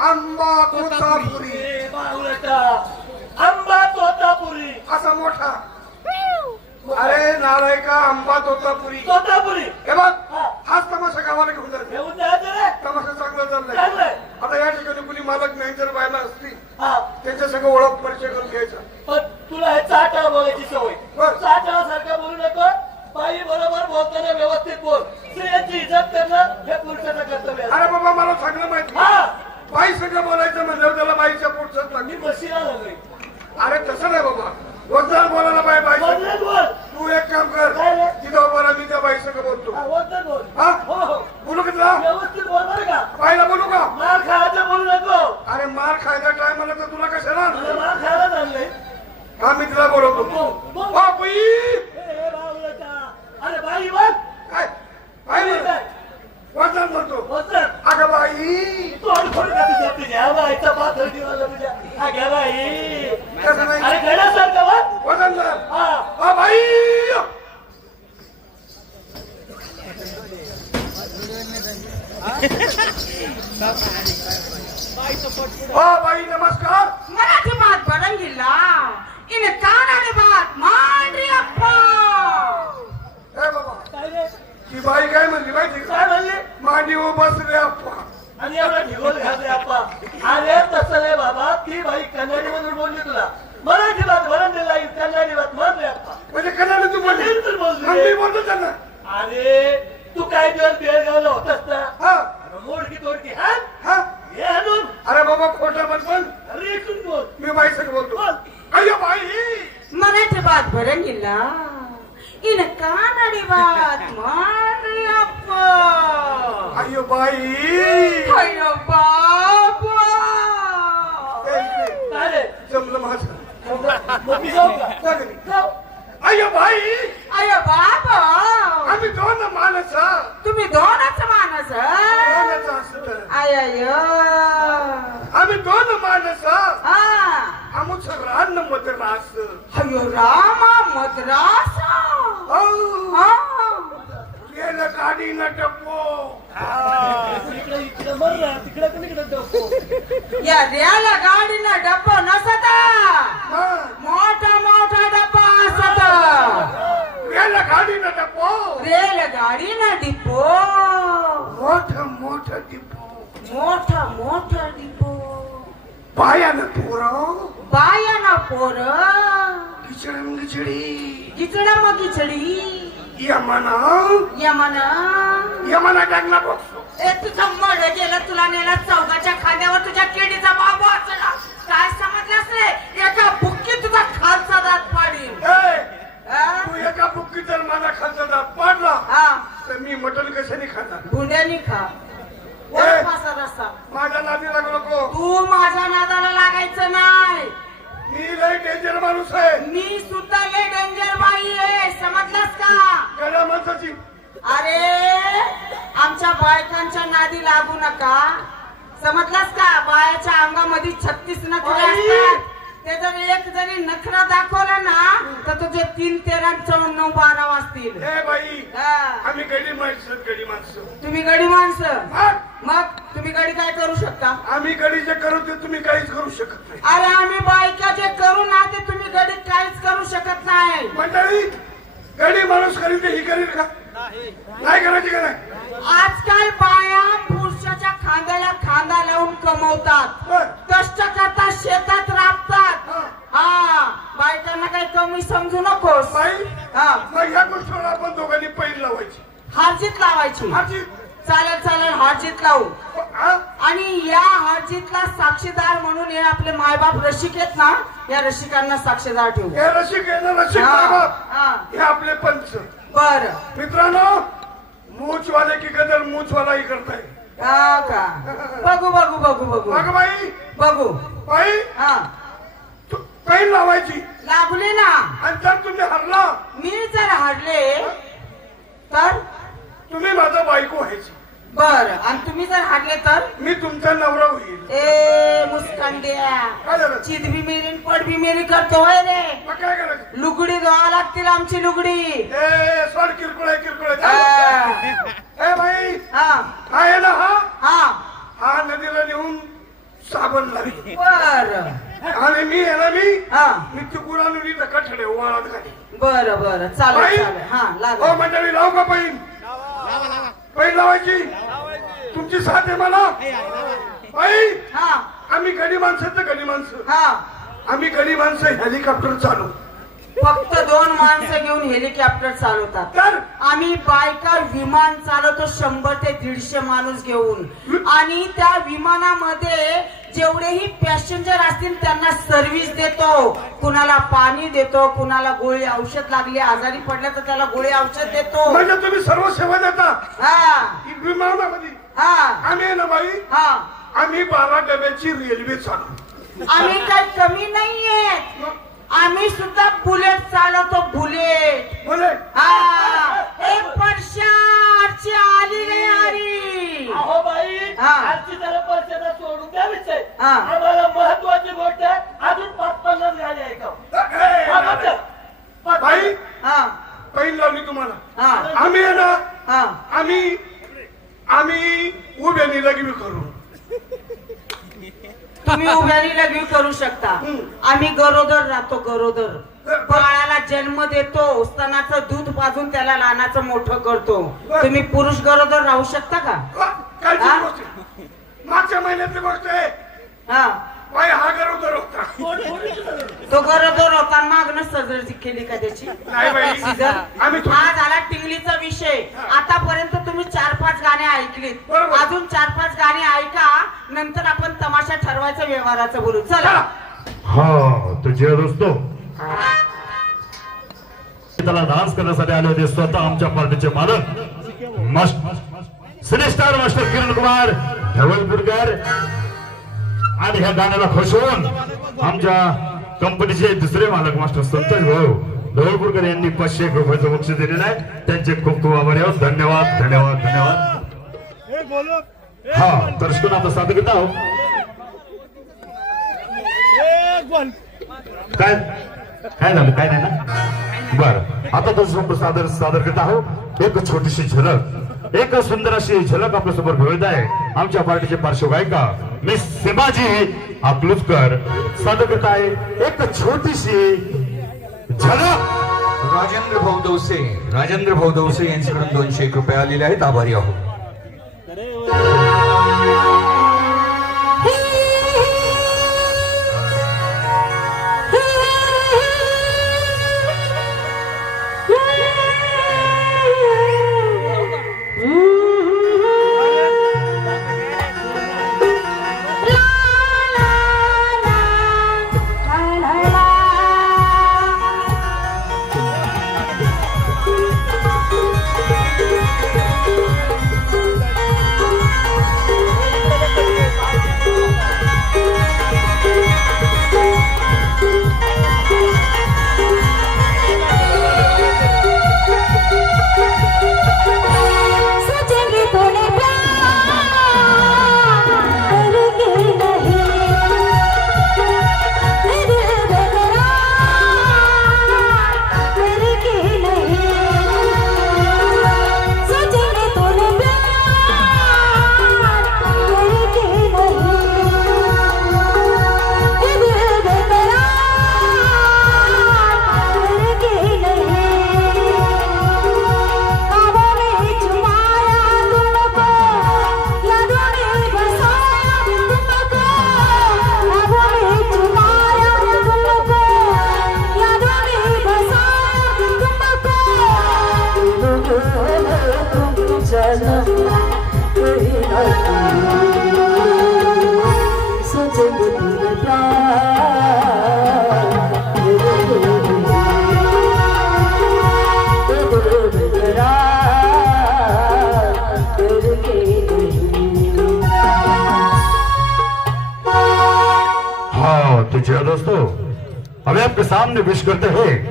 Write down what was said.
आंबा बावळटा. आंबा तोतापुरी असा मोठा अरे नालायका आंबा तोतापुरी तोतापुरी हे बघ. हाच तमाशा गावाला घेऊन जाते घेऊन जायचं तमाशा चांगला चाललाय आता या ठिकाणी कुणी मालक नाही जर बायला असतील हा त्यांच्या सगळं ओळख परिचय करून घ्यायचा पण तुला हे चाटा बोलायची सवय. चाटा सारखं बोलू नको बाई बरोबर बोलताना व्यवस्थित बोल स्त्रियांची इज्जत करणं हे पुरुषाचं कर्तव्य आहे. अरे बाबा मला चांगलं माहिती हा. बाई सगळं बोलायचं म्हणल्यावर त्याला बाईच्या पुढचं मी बशीला लागलोय. अरे तसं नाही बाबा बोलायला बाई बाई बोलले बोल तू एक काम कर काय रे? तिथं उभा राहा, मी त्या बाई सगळं बोलतो हा, बोलतो बोल हा? हो हो बोलू का तुला व्यवस्थित बोल बरं का बाईला बोलू का मार खायचं बोलू नको अरे मार खायचा टायमाला तर तुला कशाला मला मार खायला चाललंय हा मी तुला बोलवतो बोल, बोल. हा, बाई ए, बावळटा. अरे बाई बघ काय बाई म्हण. वजनात म्हणतो बोलतात अगं बाई तोंड फोड का तुझ्या तुझ्या बाईचा पाथर दिवाला तुझ्या हा घ्या बाई कसं नाही अरे गण्यासारखं बघ वजनदार हा हा बाई हा बाई नमस्कार ಮರಾಠಿ ಮಾತ್ ಬರಂಗಿಲ್ಲ ಇನ್ನು ಕನ್ನಡ ಮಾತ್ ಮಾಡ್ರಿ ಅಪ್ಪ ए बाबा काय रे ती बाई काय म्हणली माहिती का काय म्हणले मांडी बस रे अप्पा आणि एवढा ढिगोल घातले आपा जमलं माझं मग मी जाऊ का जा घरी. जाऊ. अय्यो बाई ಅಯ್ಯೋ ಬಾಬಾ आम्ही दोन माणस तुम्ही दोनच माणस दोनच असत अय्यो आम्ही दोन माणस हा आमचं रान मध्ये रास अय्यो रामा मद्रास औ, हा गेलं गाडी न टप्पो इकडे इकडे मर ना तिकडे पण इकडे डोको या रेला गाडीनं डब्बा नसत हा, मोठा मोठा डब्बा असत गेलं खिचडम खिचडी खिचडा मग खिचडी यमना. यमना. यमना टाकला बघतो ए तुझा मड गेलं तुला नेला चौकाच्या खांद्यावर तुझ्या केडीचा बाबू असला काय समजलास रे एका बुक्की तुझा खालचा दात पाडील ए, हा? तू एका बुक्की जर माझा खालचा दात पाडला हा तर मी मटण कशाने खाणार भुंड्यानी खा ए. वर मासा रस्ता माझ्या नादी लागू नको तू माझ्या नादाला लागायचं नाही मी लय डेंजर माणूस आहे मी सुद्धा लय डेंजर बाई आहे समजलास का गड्या माणसाची अरे आमच्या बायकांच्या नादी लागू नका. समजलास का? बायाच्या अंगामध्ये छत्तीस नखरे! असतात ते जर एक जरी नखरा दाखवला ना तर तुझे तीन तेरा चौण्णव बारा वाजतील. ए बाई हा. आम्ही गडी माणसं गडी माणसं. तुम्ही गडी माणसं. मग? मग तुम्ही गडी काय करू शकता? आम्ही गडी जे करू ते तुम्ही काहीच करू शकत नाही. अरे आम्ही बायका जे करू ना ते तुम्ही गडी काहीच करू शकत नाही. मंडळी गडी माणूस करील ते ही करील का? नाही करायची का नाही? आजकाल बाया पुरुषाच्या खांद्याला खांदा लावून कमवतात. कष्ट करतात शेतात राबतात. हा. बायकांना काही कमी समजू नकोस. हा. मग ह्या गोष्टीवर आपण दोघांनी पैल लावायची. हारजीत लावायची. आजी चालेल चालेल हारजीत लावू. हा? आणि या हारजीतला साक्षीदार म्हणून हे आपले मायबाप रसिक आहेत ना या रसिकांना साक्षीदार ठेवू. हे रसिक आहे ना रसिक. हे आपले पंच. बर. मित्रांनो मूचवाले की गदर मूचवाला ही करताय. हा का? बघू बघू बघू बघू. मग बाई. बघू. बाई हा. तू पैल लावायची. लागले ना. आणि जर तुम्ही हरला मी जर हारले तर? तुम्ही माझा बायको व्हायची. बर आणि तुम्ही जर हारले तर? मी तुमचा नवरा होईल. ए मुस्कान द्या काय झालं? चित भी मेरी पड भी मेरी रे. मग काय करायचं? लुगडी धुवा लागतील आमची लुगडी. ए सोड किरकोळ आहे किरकोळ आहे. आ, ए बाई. हा. हा आहे ना हा. हा. हा साबण लागली बर. आणि मी आहे ना मी हा. मी चुकुरानं इथं कठडे वाळत घाली बर बर. चालेल बाई? चालेल. हा हो लागल मंडळी लावू का पैन पैन लावायची. तुमची साथ आहे मला. बाई हा. आम्ही गडी माणसं तर गडी माणसं. हा. आम्ही गडी माणसं हेलिकॉप्टर चालू. फक्त दोन माणसं घेऊन हेलिकॉप्टर चालवतात. तर? आम्ही बायका विमान चालवतो शंभर ते दीडशे माणूस घेऊन. आणि त्या विमानामध्ये जेवढेही पॅसेंजर असतील त्यांना सर्व्हिस देतो. कुणाला पाणी देतो कुणाला गोळी औषध लागली आजारी पडल्या तर त्याला गोळी औषध देतो. म्हणजे तुम्ही सर्व सेवा देता? हा. विमानामध्ये? हा. आम्ही आहे ना बाई? हा. आम्ही बारा डब्याची रेल्वे चालू आम्ही काही कमी बुलेट चालवतो बुलेट. बोले हा एक वर्षाची आली नाही आली. अहो बाई हा. आजची जरा परिषदा सोडून द्या विषय. हा. आम्हाला महत्वाची गोष्ट आहे. अजून पाच पन्नास गाडी आहे का हा, बघ. पाच- बाई हा. लावली तुम्हाला. हा. आम्ही आहे ना हा. आम्ही आम्ही उभ्यानी लग्न करू. तुम्ही उभ्यानी लघवी करू शकता. आम्ही गरोदर राहतो गरोदर. बाळाला जन्म देतो स्तनाचं दूध पाजून त्याला लहानाचं मोठं करतो. तुम्ही पुरुष गरोदर राहू शकता का? हा? मागच्या महिन्यातली गोष्ट आहे. हा. बाई हा गरोदर होता? तो गरोदर होता मागणं सर्जरी केली का त्याची? नाही बाई. सीझर? आम्ही थोडी- हा झाला टिंगलीचा विषय. आतापर्यंत तुम्ही चार पाच गाणे ऐकलीत. बरोबर. अजून चार पाच गाणे ऐका नंतर आपण तमाशा ठरवायचं व्यवहाराचं बोलू. चला. चला. हा तो जे दोस्तो त्याला डान्स करण्यासाठी आले होते. स्वतः आमच्या पार्टीचे मालक. Cine star master Kiran Kumar Dhavalpurkar आणि ह्या गाण्याला खुश होऊन आमच्या कंपनीचे दुसरे मालक मास्टर संतोष भाऊ ढवळपूरकर यांनी पाचशे एक रुपयाचं बक्षीस दिलेलं आहे. त्यांचे खूप खूप आभारी आहोत. धन्यवाद धन्यवाद धन्यवाद. हा तर आता सादर करत आहोत. काय? काय झालं काय नाही ना? बर. आता तो संप सादर सादर करत आहोत. एक छोटीशी झलक. एक सुंदर अशी झलक आपल्यासमोर घेऊन आहे. आमच्या पार्टीचे पार्श्वगायिका मिस सिमाजी अकलूजकर सादर करत आहे. एक छोटीशी झलक. राजेंद्र भाऊ दौसे. राजेंद्र भाऊ दौसे यांच्याकडून दोनशे एक रुपये आलेले आहेत. आभारी आहोत. हाँ तो जय दोस्तों अभी आपके सामने विश करते हैं